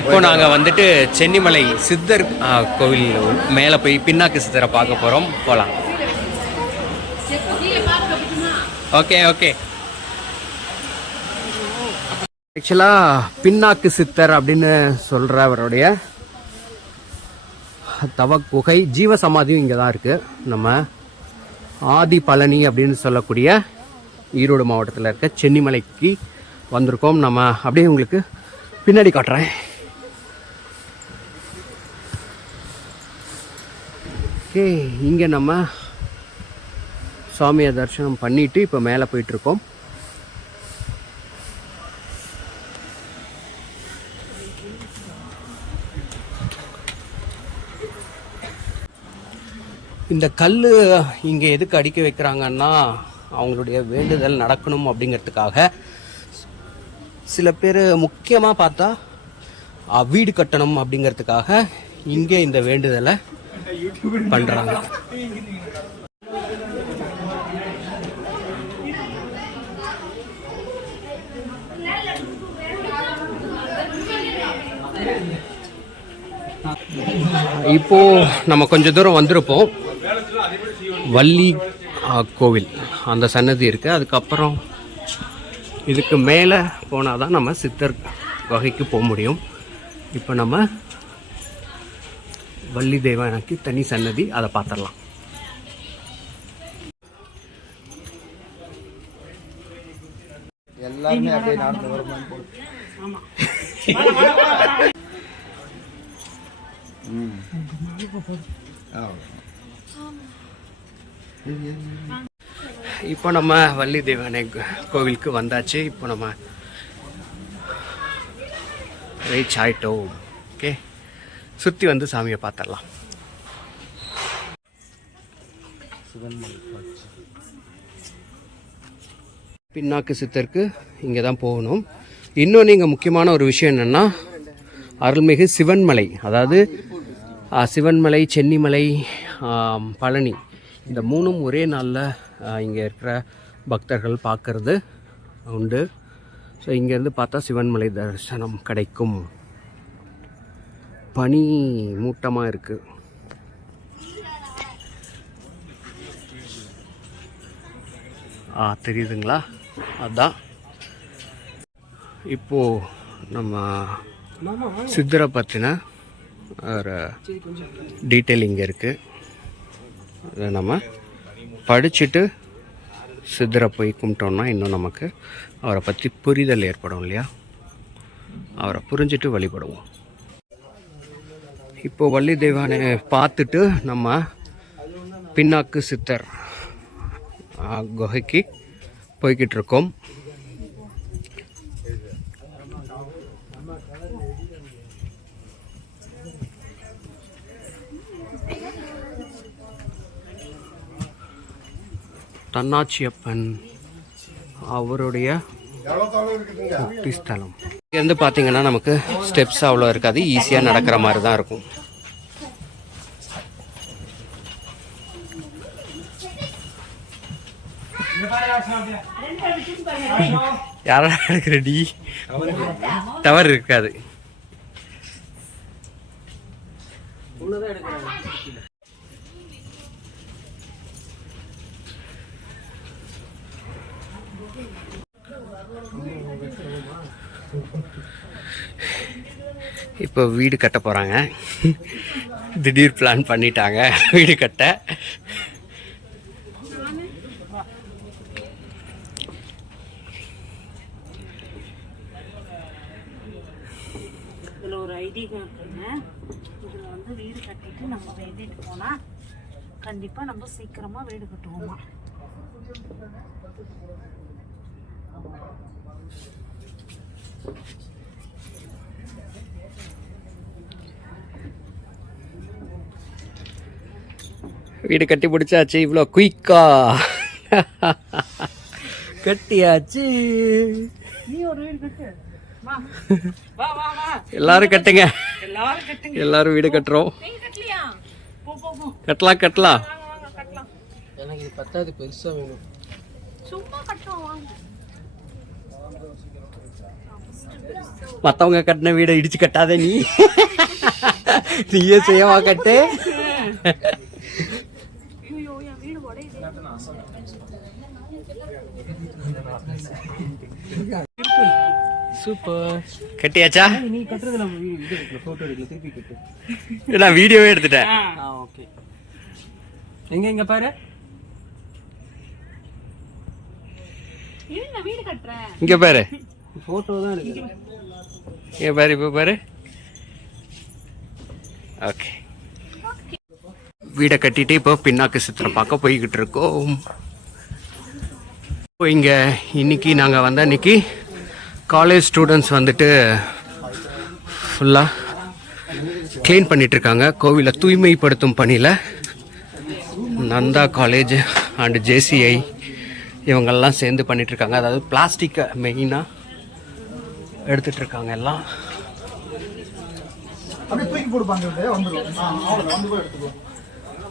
இப்போ நாங்கள் வந்துட்டு சென்னிமலை சித்தர் கோவில் மேலே போய் பின்னாக்கு சித்தரை பார்க்க போகிறோம் போகலாம் ஓகே ஓகே. ஆக்சுவலாக பின்னாக்கு சித்தர் அப்படின்னு சொல்கிற அவருடைய தவ குகை ஜீவ சமாதியும் இங்கே தான் இருக்குது நம்ம ஆதி பழனி அப்படின்னு சொல்லக்கூடிய ஈரோடு மாவட்டத்தில் இருக்க சென்னிமலைக்கு வந்திருக்கோம். நம்ம அப்படியே உங்களுக்கு பின்னாடி காட்டுறேன். ஓகே இங்கே நம்ம சுவாமியை தரிசனம் பண்ணிட்டு இப்போ மேலே போயிட்டுருக்கோம். இந்த கல் இங்கே எதுக்கு அடிக்க வைக்கிறாங்கன்னா அவங்களுடைய வேண்டுதல் நடக்கணும் அப்படிங்கிறதுக்காக. சில பேர் முக்கியமாக பார்த்தா வீடு கட்டணும் அப்படிங்கிறதுக்காக இங்கே இந்த வேண்டுதலை பண்ணுறாங்க இப்போ நம்ம கொஞ்ச தூரம் வந்திருப்போம். வள்ளி கோவில். அந்த சன்னதி இருக்கு. அதுக்கப்புறம் இதுக்கு மேலே போனால் தான் நம்ம சித்தர் வகைக்கு போக முடியும். இப்போ நம்ம வள்ளி தேவனுக்கு தனி சன்னதி அதை பார்த்துடலாம். அப்படியே. இப்போ நம்ம வள்ளி தேவனை கோவிலுக்கு வந்தாச்சு. இப்போ நம்ம ரீச் ஆயிட்டோம். ஓகே சுற்றி வந்து சாமியை பார்த்துடலாம் பின்னாக்கு சித்தருக்கு இங்கே தான் போகணும். இன்னொன்று இங்கே முக்கியமான ஒரு விஷயம் என்னென்னா அருள்மிகு சிவன்மலை அதாவது சிவன்மலை சென்னிமலை பழனி இந்த மூணும் ஒரே நாளில் இங்கே இருக்கிற பக்தர்கள் பார்க்கறது உண்டு. ஸோ இங்கேருந்து பார்த்தா சிவன்மலை தரிசனம் கிடைக்கும். பனி மூட்டமாக இருக்குது ஆ தெரியுதுங்களா? அதான். இப்போது நம்ம சித்தரை பற்றின ஒரு டீட்டெயில் இங்கே இருக்குது அதை நம்ம படிச்சுட்டு சித்தரை போய் கும்பிட்டோம்னா இன்னும் நமக்கு அவரை பற்றி புரிதல் ஏற்படும் இல்லையா? அவரை புரிஞ்சுட்டு வழிபடுவோம். இப்போ வள்ளி தெய்வானை பார்த்துட்டு நம்ம பின்னாக்கு சித்தர் குகைக்கு போய்கிட்டு இருக்கோம் தன்னாட்சியப்பன் அவருடைய முக்தி ஸ்தலம் இங்கேருந்து பார்த்தீங்கன்னா நமக்கு ஸ்டெப்ஸ் அவ்வளோ இருக்காது. ஈஸியாக நடக்கிற மாதிரி தான் இருக்கும். யாரா ரெடி டவர் இருக்காது. இப்போ வீடு கட்ட போகிறாங்க திடீர் பிளான் பண்ணிட்டாங்க. வீடு கட்ட. இதில் ஒரு ஐதீகம் இருக்குங்க. இதில் வந்து வீடு கட்டிட்டு நம்ம வேண்டிட்டு போனால் கண்டிப்பாக நம்ம சீக்கிரமாக வீடு கட்டுவோமா. வீடு கட்டி பிடிச்சாச்சு இவ்வளோ குயிக்கா கட்டியாச்சு. நீ ஒரு வீடு கட்டு வா வா வா வா எல்லாரும் கட்டுங்க. எல்லாரும் கட்டுங்க எல்லாரும் வீடு கட்டுறோம். நீங்க கட்டலையா போ போ போ கட்டலாம் கட்டலாம் வாங்க வாங்க கட்டலாம் எனக்கு இது பத்தாது பெருசா வேணும். மற்றவங்க கட்டின வீடை இடிச்சு கட்டாத நீ. நீயே சுயமா கட்டு ஐயோ என் வீடு உடையுது சூப்பர் கட்டியாச்சா? நீ கட்டுறது நம்ம வீடு இது எடுக்கல ஃபோட்டோ எடுக்கல திருப்பி கட்டு நான் வீடியோவே எடுத்துட்டேன். ஆ ஓகே எங்க எங்க பாரு. இங்க பாரு. ஃபோட்டோ தான் இருக்கு இங்க பாரு இப்போ பாரு. ஓகே வீடை கட்டிட்டு இப்போ பின்னாக்கு சித்திரம் பார்க்க போய்கிட்டு இருக்கோம். இப்போ இங்கே இன்னைக்கு நாங்கள் வந்த அன்றைக்கி காலேஜ் ஸ்டூடெண்ட்ஸ் வந்துட்டு ஃபுல்லாக க்ளீன் பண்ணிட்டு இருக்காங்க. கோவிலை தூய்மைப்படுத்தும் பணியில் நந்தா காலேஜ் அண்டு ஜேசிஐ இவங்கெல்லாம் சேர்ந்து பண்ணிகிட்ருக்காங்க அதாவது பிளாஸ்டிக்கை மெயினாக எடுத்துட்டு இருக்காங்க எல்லாம். அப்படியே தூக்கி போடுப்பாங்க வந்துடும் அவ்வளோ வந்து போய் எடுத்துக்கோ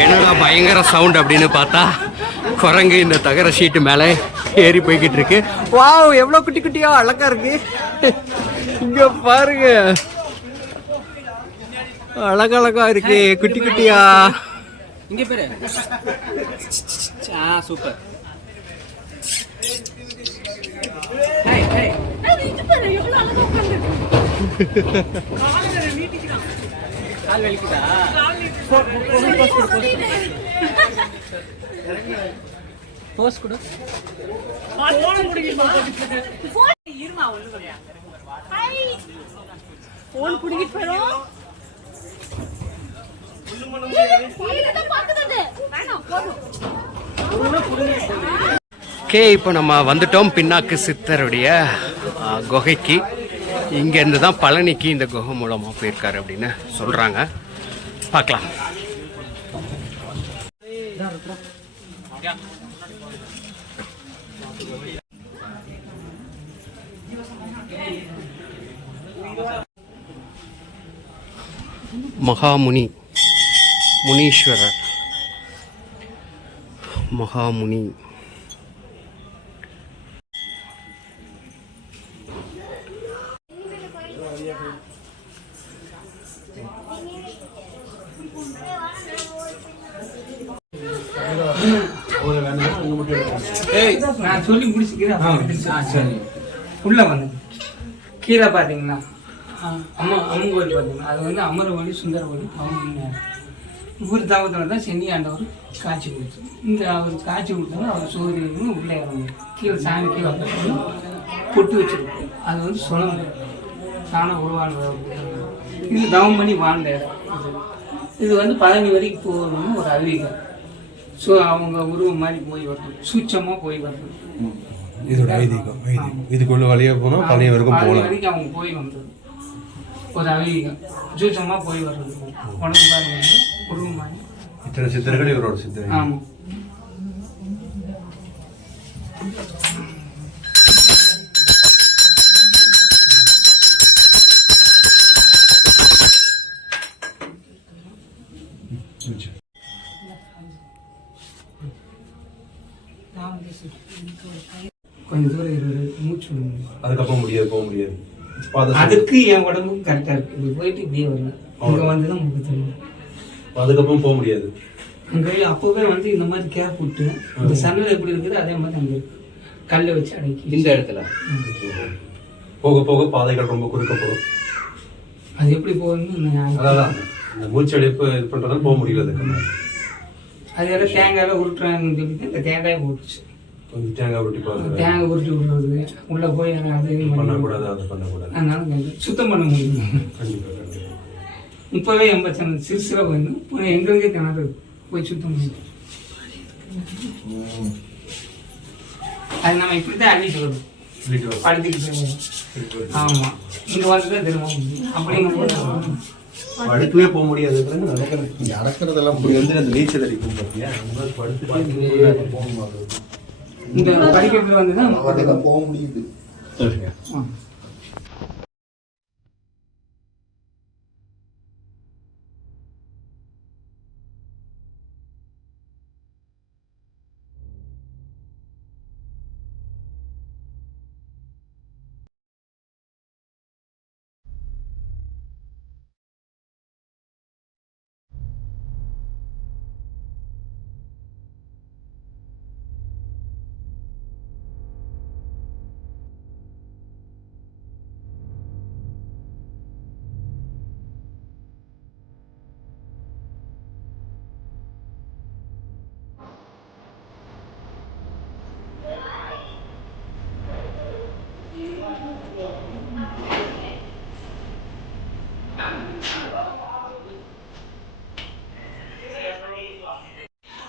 என்னடா பயங்கர சவுண்ட் அப்படின்னு பார்த்தா குரங்கு இந்த தகர ஷீட்டு மேலே ஏறி போய்கிட்டு இருக்கு. வாவ் எவ்வளோ குட்டி குட்டியா அழகா இருக்கு. இங்க பாருங்க. அழகழகா இருக்கு குட்டி குட்டியா. இங்க பாரு. சூப்பர் ஹாய் ஹாய் அது இது பாரு எவ்வளவு அழகா உட்கார்ந்து கால் வலிக்குதா போஸ் கொடு போன் புடிக்கிட்டு போயிடும். ஓகே இப்போ நம்ம வந்துட்டோம் பின்னாக்கு சித்தருடைய குகைக்கு இங்கேருந்து தான் பழனிக்கு இந்த குகை மூலமாக போயிருக்காரு அப்படின்னு சொல்கிறாங்க பார்க்கலாம். மகாமுனி முனீஸ்வரர். மகாமுனி. நான் சொல்லி முடிச்சுக்கிறேன் சரி. உள்ள வந்து. கீழே பார்த்தீங்களா ஆ, அம்மா அம்மன் கோயில் பார்த்தீங்களா? அது வந்து அமரவழி சுந்தரவழி அவங்க இவர் தாவத்தில் தான் சென்னி ஆண்டவர் காட்சி கொடுத்து. இந்த அவர் காட்சி கொடுத்தவங்க அவர் சூரியன் உள்ளே இறங்கும் கீழே சாமி கீழே பொட்டு வச்சிருக்கு. அது வந்து சுழந்து தானாக உருவான இது தவம் பண்ணி வாழ்ந்த இடம். இது. இது வந்து பழனி வரைக்கும் போகணும்னு ஒரு அறிவிக்கை. ஸோ அவங்க உருவம் மாதிரி போய் வரணும். சூட்சமாக போய் வரணும். இதோட ஐதீகம் ஐதீகம். இதுக்குள்ள வழியா போனா பழைய வரைக்கும் போகலாம். வரைக்கும் அவங்க போய் வந்தது. ஒரு ஐதீகம். சூட்சமாக போய் வர்றது. வந்து உருவம் மாதிரி. இத்தனை சித்தர்கள் இவரோட சித்தர்கள். ஆமாம் கொஞ்சம் தூரம் இருபது மூச்சு. அதுக்கப்புறம் முடியாது போக முடியாது. அதுக்கு என் உடம்புக்கு கரெக்டாக இருக்கு. இப்படி போயிட்டு இப்படியே வரல இங்கே வந்து தான் முக்கு அதுக்கப்புறம் போக முடியாது. அங்கே அப்போவே வந்து இந்த மாதிரி கேப் விட்டு இந்த சன்னல் எப்படி இருக்குது அதே மாதிரி அங்கே இருக்கு. கல்லை வச்சு அடக்கி. இந்த இடத்துல. போக போக பாதைகள் ரொம்ப குறுக்கப்படும் அது எப்படி நான் அதான் இந்த மூச்சடைப்பு இது பண்றதால போக முடியல அதுக்கு. அது எல்லாம் தேங்காயில் உருட்டுறாங்கன்னு சொல்லிட்டு இந்த தேங்காயை போட்டுச்சு. கொஞ்சம் தேங்காய் ரொட்டி பாருங்க. தேங்காய் உருட்டி விடுறது. உள்ளே போய் எனக்கு அது இது பண்ணி பண்ணக்கூடாது அது பண்ணக்கூடாது. அதனால சுத்தம் பண்ண முடியும் கண்டிப்பா கண்டிப்பா. இப்போவே எண்பத்தி சிறுசில் வந்து இப்போ எங்களுக்கே கிணறு. போய் சுத்தம் பண்ணிட்டு அது நம்ம இப்படி தான் அள்ளிட்டு வரும் படுத்துக்கிட்டு ஆமா. இங்க வந்து தான் திரும்ப முடியும். அப்படிங்கும்போது படுக்கவே போக முடியாது. நடக்கிறதெல்லாம் வந்து அந்த நீச்சல் அடிக்கும் பார்த்தியா படுத்துட்டு இங்க படிக்கட்டுல வந்து தான் போக முடியுது.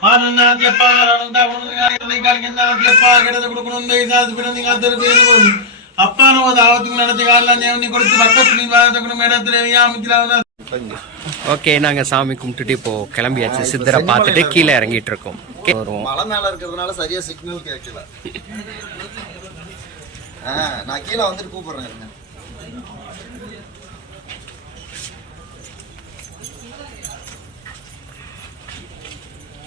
ஆனந்தாத்தியப்பா அப்பா நம்ம தாவத்துக்கு நடத்தி காலெல்லாம் தேவனி கொடுத்து இடத்துல வியாமத்தில் ஓகே நாங்க சாமி கும்பிட்டுட்டு இப்போ கிளம்பியாச்சு. சித்தரை பாத்துட்டு கீழே இறங்கிட்டு இருக்கோம் வருவோம் மலை மேலே சரியா சிக்னல் கேட்கல. நான் கீழே வந்துட்டு கூப்பிடுறேன்